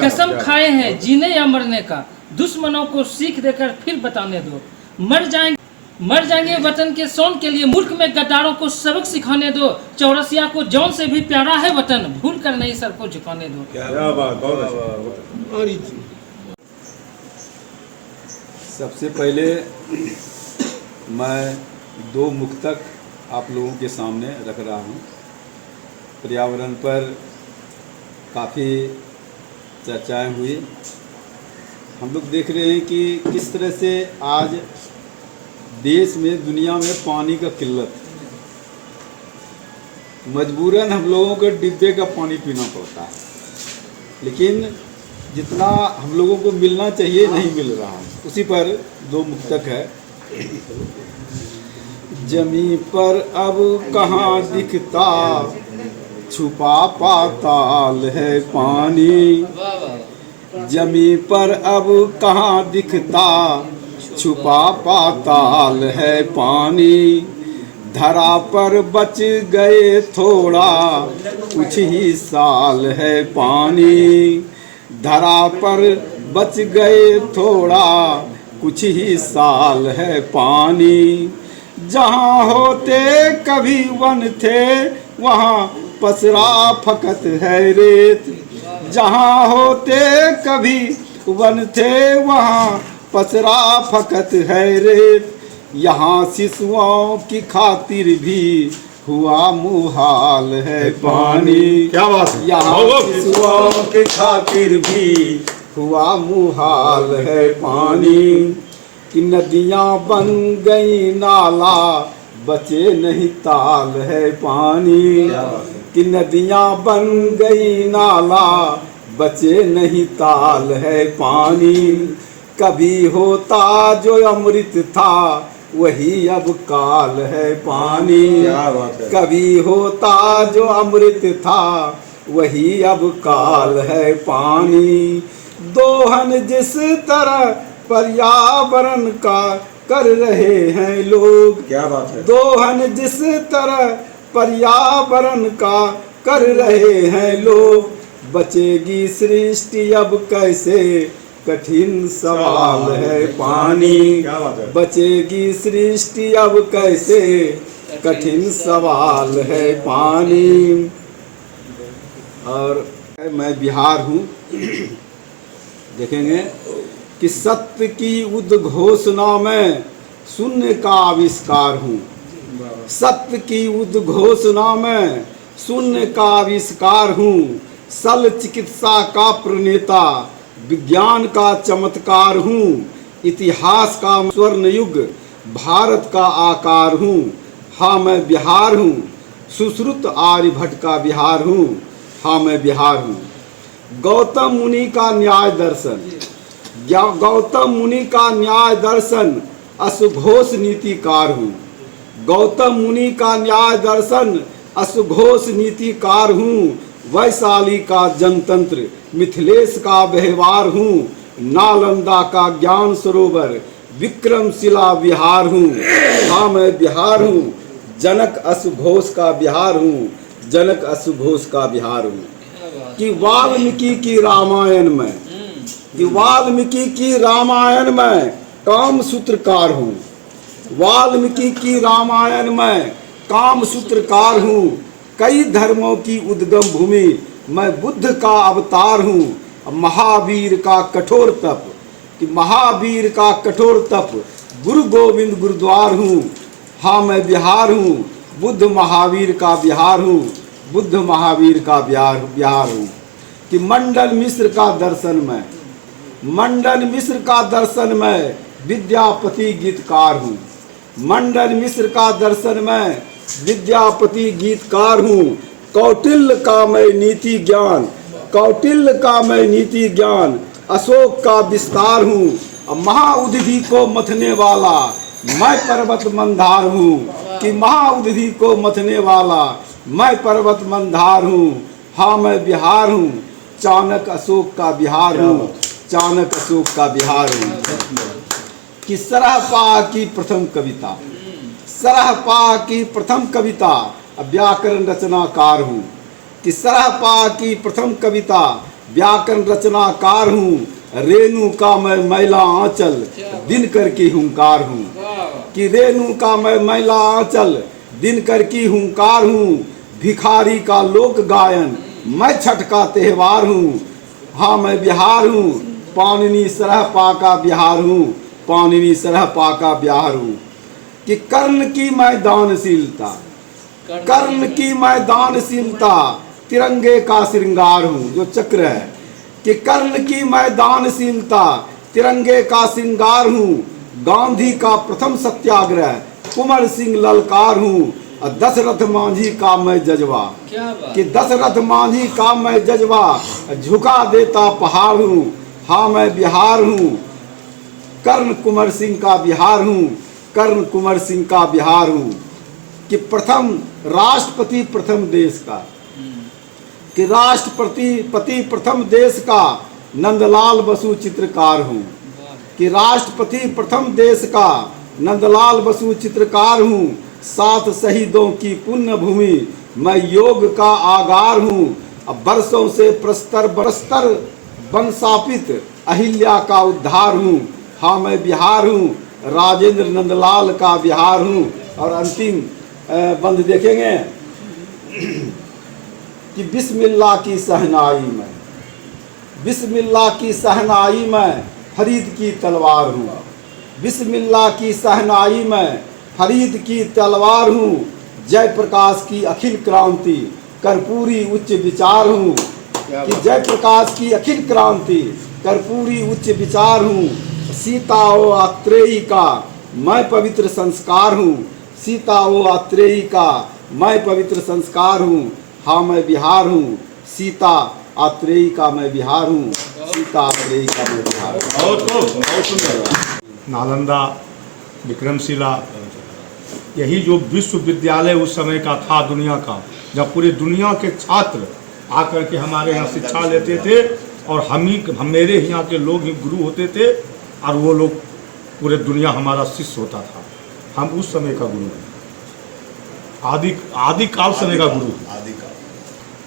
कसम खाए हैं जीने या मरने का दुश्मनों को सीख देकर फिर बताने दो मर जाएंगे मर जाएंगे वतन के सोन के लिए, मुल्क में गद्दारों को सबक सिखाने दो, चौरसिया को जौन से भी प्यारा है वतन, भूल कर नहीं सर को झुकाने दो। सबसे पहले मैं दो मुक्तक आप लोगों के सामने रख रहा हूँ। पर्यावरण पर काफ़ी चर्चाएं हुई। हम लोग देख रहे हैं कि किस तरह से आज देश में, दुनिया में पानी का किल्लत, मजबूरन हम लोगों को डिब्बे का पानी पीना पड़ता है, लेकिन जितना हम लोगों को मिलना चाहिए नहीं मिल रहा है। उसी पर दो मुक्तक है। जमी पर अब कहाँ दिखता छुपा पाताल है पानी, जमी पर अब कहाँ दिखता छुपा पाताल है पानी, धरा पर बच गए थोड़ा कुछ ही साल है पानी, धरा पर बच गए थोड़ा कुछ ही साल है पानी, जहाँ होते कभी वन थे वहाँ पसरा फकत है रेत, जहाँ होते कभी वन थे वहाँ पसरा फकत है रेत, यहाँ शिशुओं की खातिर भी हुआ मुहाल है पानी। क्या बात है? यहाँ शिशुओं की खातिर भी हुआ मुहाल है पानी, कि नदियाँ बन गई नाला बचे नहीं ताल है पानी, कि नदियाँ बन गई नाला बचे नहीं ताल है पानी, कभी होता जो अमृत था वही अब काल है पानी, कभी होता जो अमृत था वही अब काल है पानी, दोहन जिस तरह पर्यावरण का कर रहे हैं लोग, क्या बात है? दोहन जिस तरह पर्यावरण का कर रहे हैं लोग, बचेगी सृष्टि अब कैसे कठिन सवाल है पानी, बचेगी सृष्टि अब कैसे कठिन सवाल है पानी। और मैं बिहार हूँ, देखेंगे कि सत्य की उद्घोषणा में शून्य का आविष्कार हूँ, सत्य की उद्घोषणा में शून्य का आविष्कार हूँ, सल चिकित्सा का प्रणेता विज्ञान का चमत्कार हूँ, इतिहास का स्वर्ण युग भारत का आकार हूँ, हाँ मैं बिहार हूँ, सुश्रुत आर्यभट्ट का बिहार हूँ, हाँ मैं बिहार हूँ। गौतम मुनि का न्याय दर्शन, गौतम मुनि का न्याय दर्शन असुघोष नीतिकार हूँ, गौतम मुनि का न्याय दर्शन असुघोष नीतिकार हूँ, वैशाली का जनतंत्र मिथिलेश का व्यवहार हूँ, नालंदा का ज्ञान सरोवर विक्रमशिला बिहार हूँ, हाँ मैं बिहार हूँ, जनक असुघोष का बिहार हूँ, जनक असुघोष का बिहार हूँ। कि वाल्मीकि की रामायण में, कि वाल्मीकि की रामायण में काम सूत्रकार हूँ, वाल्मीकि की रामायण में काम सूत्रकार हूँ, कई धर्मों की उद्गम भूमि मैं बुद्ध का अवतार हूँ, महावीर का कठोर तप, कि महावीर का कठोर तप गुरु गोविंद गुरुद्वार हूँ, हाँ मैं बिहार हूँ, बुद्ध महावीर का बिहार हूँ, बुद्ध महावीर का बिहार हूँ। कि मंडल मिश्र का दर्शन में, मंडल मिश्र का दर्शन में विद्यापति गीतकार हूँ, मंडल मिश्र का दर्शन में विद्यापति गीतकार हूँ, कौटिल्य का मैं नीति ज्ञान, कौटिल्य का मैं नीति ज्ञान अशोक का विस्तार हूँ, महाउदधि को मथने वाला मैं पर्वत मंदार हूँ, कि महाउदधि को मथने वाला मैं पर्वत मंदार हूँ, हाँ मैं बिहार हूँ, चाणक अशोक का बिहार हूँ, चाणक अशोक का बिहार हूँ। कि सरहपा की प्रथम कविता, सरहपा की प्रथम कविता व्याकरण रचनाकार हूँ, कि सरहपा की प्रथम कविता व्याकरण रचनाकार हूँ, रेणु का मैं मैला आंचल दिन करके हुंकार हूँ, कि रेणु का मैं मैला आंचल दिनकर की हुंकार हूँ, भिखारी का लोक गायन मैं छठ का त्योहार हूँ। हाँ मैं बिहार हूँ, पानिनी सरह पाका बिहार हूँ, पानिनी सरह पाका बिहार हूँ। कि कर्ण की मैं दानशीलता, कर्ण की मैं दानशीलता तिरंगे का श्रृंगार हूँ, जो चक्र है। कि कर्ण की मैं दानशीलता तिरंगे का श्रृंगार हूँ, गांधी का प्रथम सत्याग्रह कुंवर सिंह ललकार हूँ। और दशरथ मांझी का मैं जजवा, कि दशरथ मांझी का मैं जजवा झुका देता पहाड़ हूँ। हाँ मैं बिहार हूँ, कर्ण कुंवर सिंह का बिहार हूँ, कर्ण कुंवर सिंह का बिहार हूँ। कि प्रथम राष्ट्रपति प्रथम देश का, कि राष्ट्रपति प्रथम देश का नंदलाल बसु चित्रकार हूँ। कि राष्ट्रपति प्रथम देश का नंदलाल बसु चित्रकार हूँ। 7 शहीदों की पुण्य भूमि मैं योग का आगार हूँ। अब वर्षों से प्रस्तर वंशापित अहिल्या का उद्धार हूँ। हाँ मैं बिहार हूँ, राजेंद्र नंदलाल का बिहार हूँ। और अंतिम बंद देखेंगे कि बिस्मिल्लाह की सहनाई में, बिस्मिल्लाह की सहनाई में फरीद की तलवार हूँ। बिस्मिल्लाह की सहनाई में फरीद की तलवार हूँ। जयप्रकाश की अखिल क्रांति कर्पूरी उच्च विचार हूँ। कि जयप्रकाश की अखिल क्रांति कर्पूरी उच्च विचार हूँ। सीता ओ आत्रेयी का मैं पवित्र संस्कार हूँ। सीता ओ आत्रेयी का मैं पवित्र संस्कार हूँ। हाँ मैं बिहार हूँ, सीता आत्रेयी का मैं बिहार हूँ, सीता आत्रेयी का मैं बिहार हूँ। नालंदा, विक्रमशिला, यही जो विश्वविद्यालय उस समय का था दुनिया का, जब पूरी दुनिया के छात्र आकर के हमारे यहाँ शिक्षा लेते थे और हम मेरे यहाँ के लोग ही गुरु होते थे और वो लोग पूरे दुनिया हमारा शिष्य होता था। हम उस समय का गुरु हैं, आदि काल समय का गुरु।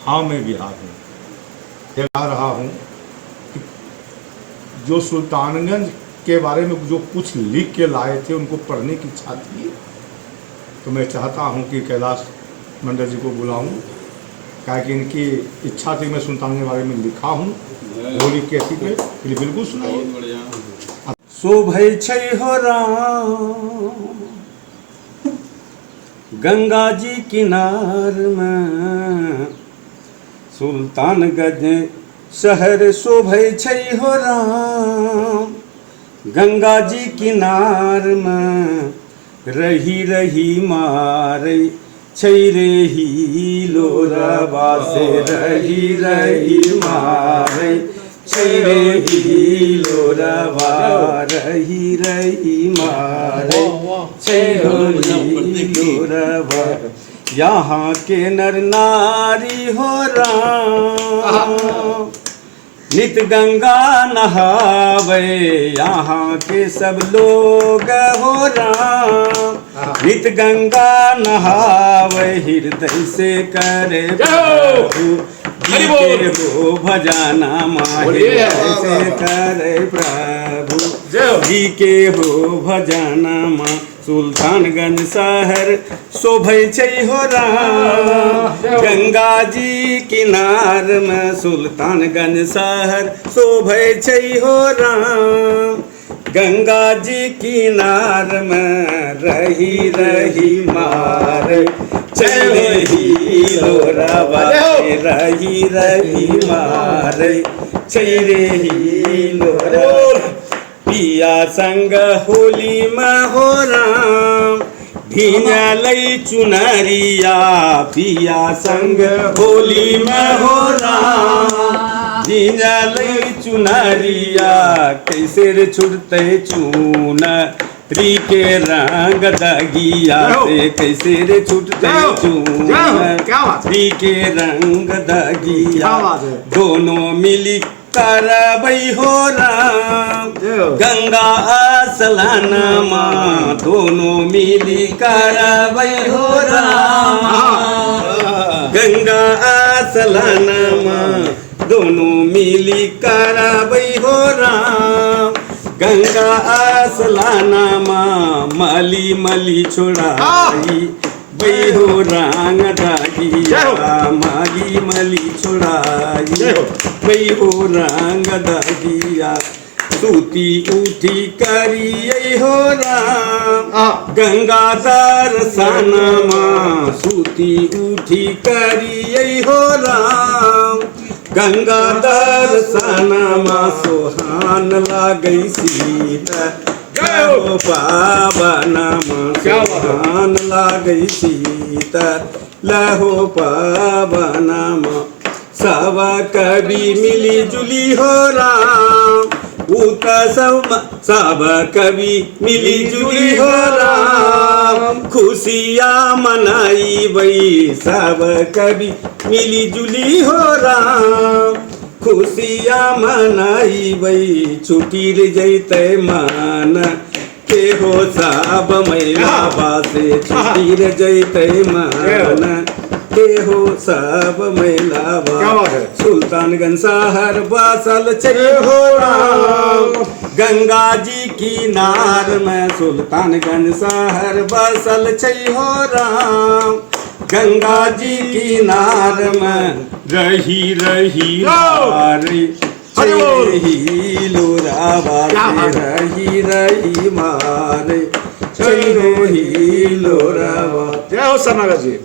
हाँ मैं बिहार हूँ, कह रहा हूँ कि जो सुल्तानगंज के बारे में जो कुछ लिख के लाए थे उनको पढ़ने की इच्छा थी, तो मैं चाहता हूँ कि कैलाश मंडल जी को बुलाऊं, क्या कि इनकी इच्छा थी मैं सुल्तान के बारे में लिखा हूँ होली कैसी पे, बिल्कुल सुनाइए। शोभै छै हो राम गंगा जी किनार में, सुल्तानगंज शहर शोभै छै हो राम गंगा जी किनार में। रही रही मारे छै रे ही लोरबा से, रही रही मारे छै रे ही लोरबा, रही रही मारे छै रे लोरबा। यहाँ के नर नारी हो राम नित गंगा नहावे, यहाँ के सब लोग हो राम नित गंगा नहावे। हृदय से करे प्रभु जी के हो भजना माहे, से करे प्रभु जी के हो भजना माँ। सुल्तानगंज शहर शोभै छै हो राम गंगा जी किनार में, सुल्तानगंज शहर शोभै छै हो राम गंगा जी किनार में। रही रही मार छै रे लोरबा, रही रही मार छै रे लोरबा। पिया संग होली में हो राम भींजलै चुनरिया, पिया संग होली में हो राम भींजलै चुनरिया। कैसे रे छुटते चुनरी के रंग दगिया से, कैसे रे छुटते चुनरी के रंग दगिया। दोनों मिली करबै हो राम गंगा स्नानमा, दोनों मिली करबै हो राम गंगा स्नानमा, दोनों मिली करबै हो राम गंगा स्नानमा। माली मली छोड़ाई बई हो रंग दागिया माली मली छोड़ाई बई हो रंग दागिया सूती उठी करिए हो राम गंगाधर सनमा सूती उठी करिए हो राम गंगाधर सनमा सोहान लागई सीता गयो पावनमा सोहान लागई सीता लहो पावनमा सब कभी मिली जुली हो राम उता सब कभी मिली जुली हो राम खुशियाँ मनाई बई सब कभी मिली जुली हो राम खुशियाँ मनाई बई छुटी जैते मान के हो सब महिला बासे छुटी जैते मान के हो सब महिला सुल्तानगंज शहर बसल छे हो राम गंगा जी की नार में सुल्तानगंज शहर बसल छे हो राम गंगा जी की नार में रही रही मारे रही लोरावा रही रही मारे ही लोरावा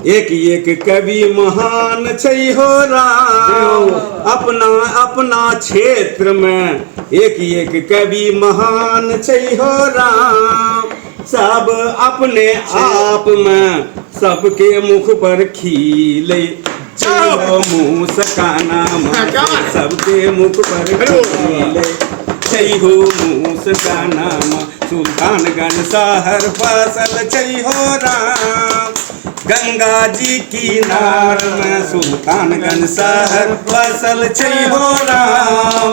एक एक कवि महान छै हो राम अपना अपना क्षेत्र में एक एक कवि महान छै हो राम सब अपने आप में सबके मुख पर खिले मुस्काना सबके मुख पर खिले छै हो मुस्काना सुल्तानगंज शहर बसल छै हो राम गंगा जी की नार में सुल्तानगंज शहर बसल छै हो राम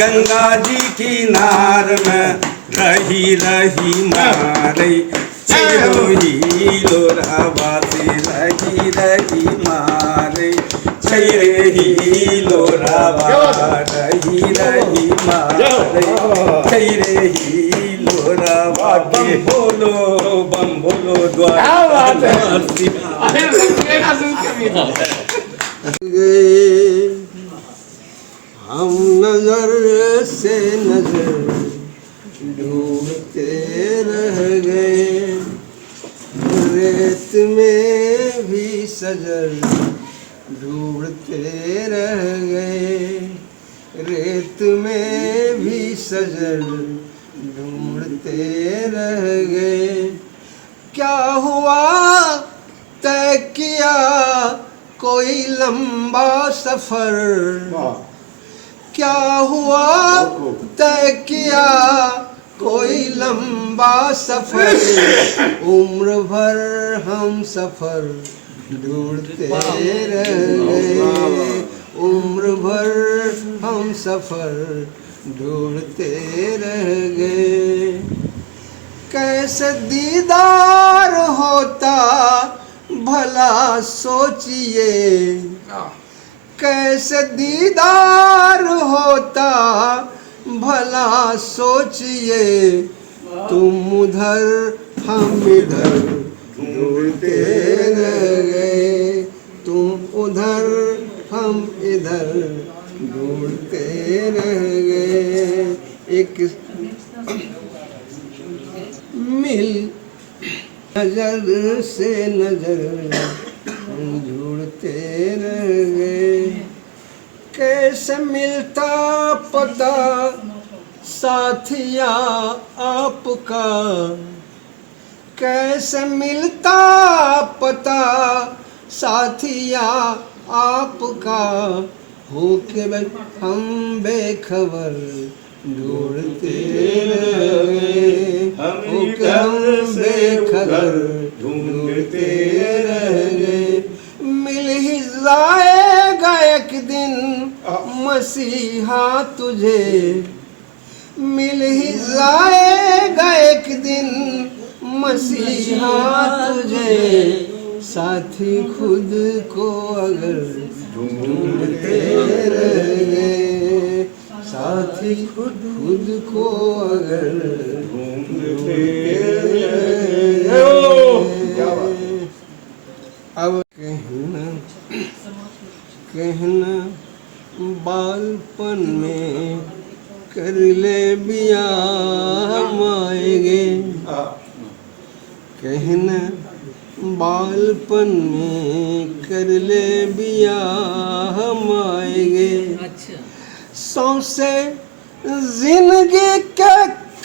गंगा जी की नार में रही रही मारे छै हो ही लोरावा से रही रही मारे छै रही लोरावा रही रही मारे छै रही लोरावा बम बोलो द्वारा हम नजर से नजर ढूंढते रह गए रेत में भी सजर ढूंढते रह गए रेत में भी सजर ढूंढते रह गए क्या हुआ तय किया कोई लंबा सफर क्या हुआ तय किया कोई लंबा सफर उम्र भर हम सफर ढूंढते रह गए उम्र भर हम सफर ढूंढते रह गए कैसे दीदार होता भला सोचिए कैसे दीदार होता भला सोचिए तुम उधर हम इधर ढूंढते रह गए तुम उधर हम इधर ढूंढते रह गए एक मिल नजर से नजर ढूंढते रह गए कैसे मिलता पता साथिया आपका कैसे मिलता पता साथिया आपका हो के हम बेखबर ढूंढते रह गए हो के हम बेखबर ढूंढते रह गए मिल ही जाएगा एक दिन मसीहा तुझे मिल ही जाएगा एक दिन मसीहा तुझे साथी खुद को अगर ढूंढते रह गए साथी खुद को अगर ढूंढते रह कहन बालपन में कर ले बियाह माएगे। अच्छा सौसे जिंदगी के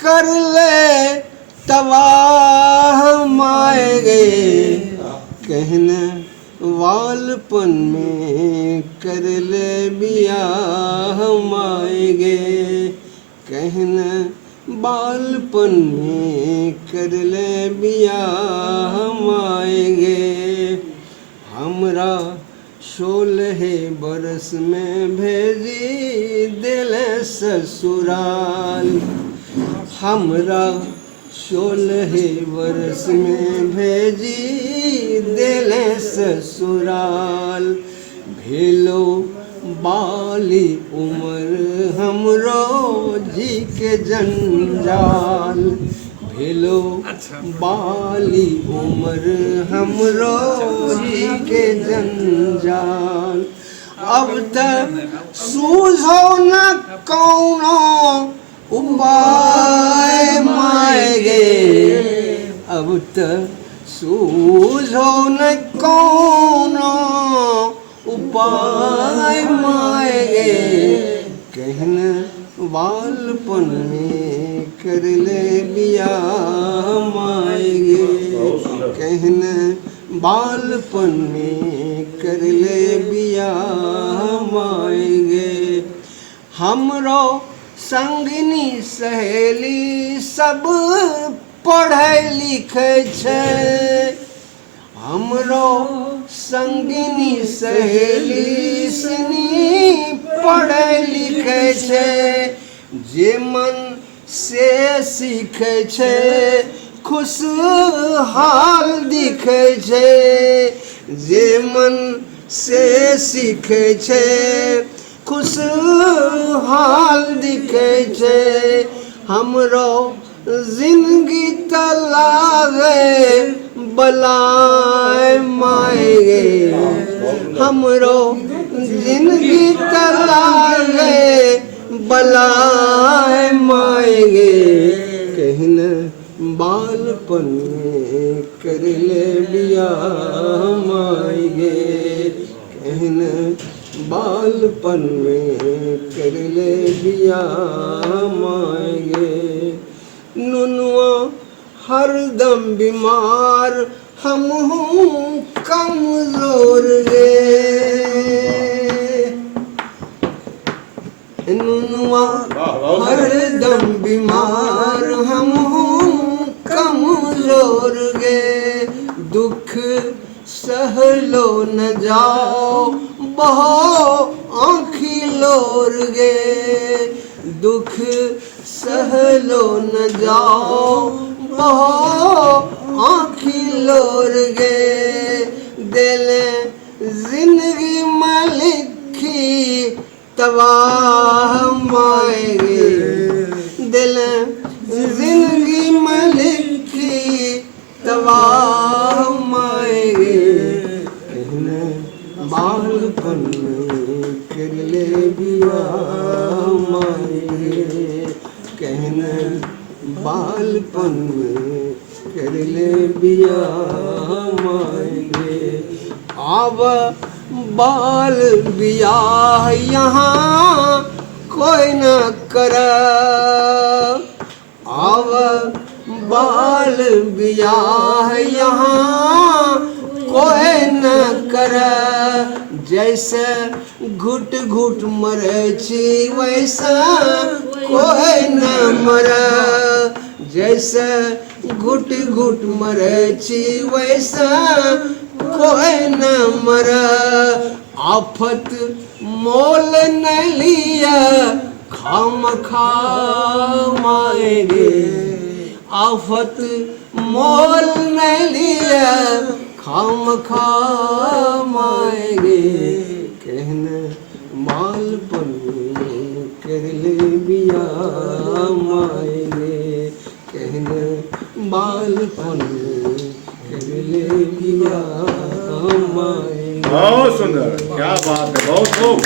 कर ले तबाह माएगे। कहन बालपन में कर ले बियाह माएगे। कहन बालपन में कर ले बियाह माएगे। हमरा 16 बरस में भेजी दिल ससुराल। हमरा 16 बरस में भेजी दिल ससुराल। भेलो बाली उम्र हमरो जी के जंजाल। भेलो बाली उम्र हमरो जी के जंजाल। अब तक सूझो न कौनो उपाय माएगे। अब तक सूझो न कौनो उपाय माएगे। कहन बालपन में कर ले बियाह माएगे। कहन बालपन में कर ले बियाह माएगे। हमरो संगनी सहेली सब पढ़े लिखे छे। हमरो संगनी सहेली सनी पढ़े लिखे छे। जे मन से सीखे छे खुशहाल दिखे छे। जे मन से सीखे छे खुशहाल दिखे छे। हमरो जिंदगी तलागे बलाए माएगे। हमरो जिंदगी तलागे बलाए माएगे। कहन बालपन में कर ले बियाह माएगे। कहन बालपन में कर ले बियाह माएगे। नुनुआ हरदम बीमार हम हूँ कमजोर गे। नुनुआ हरदम बीमार हम हूँ कमजोर गे। दुख सहलो न जाओ बहो आँखी लोर गे। दुख सहलो न जाओ बहो आँखी लोर गे। दिले जिंदगी में लिखी तबाह माएगे। दिले जिंदगी में लिखी तबाह माएगे। कहने बालपन में कर ले बियाह माएगे। कहने बालपन में कर ले बियाह माएगे। अब बाल बियाह यहाँ कोई न करे। अब बाल बियाह यहाँ कोई न करे। जैसे घुट घुट मरे छी वैसा कोई न मरे। जैसे घुट घुट मरे छी वैसा कोई न मरे। आफत मोल न लिया खामखा माएगे। आफत मोल न लिया खामखा माएगे। कहने बालपन में कर ले बियाह माएगे। कहने बालपन में कर ले बियाह माएगे। बहुत सुंदर, क्या बात है, बहुत खूब।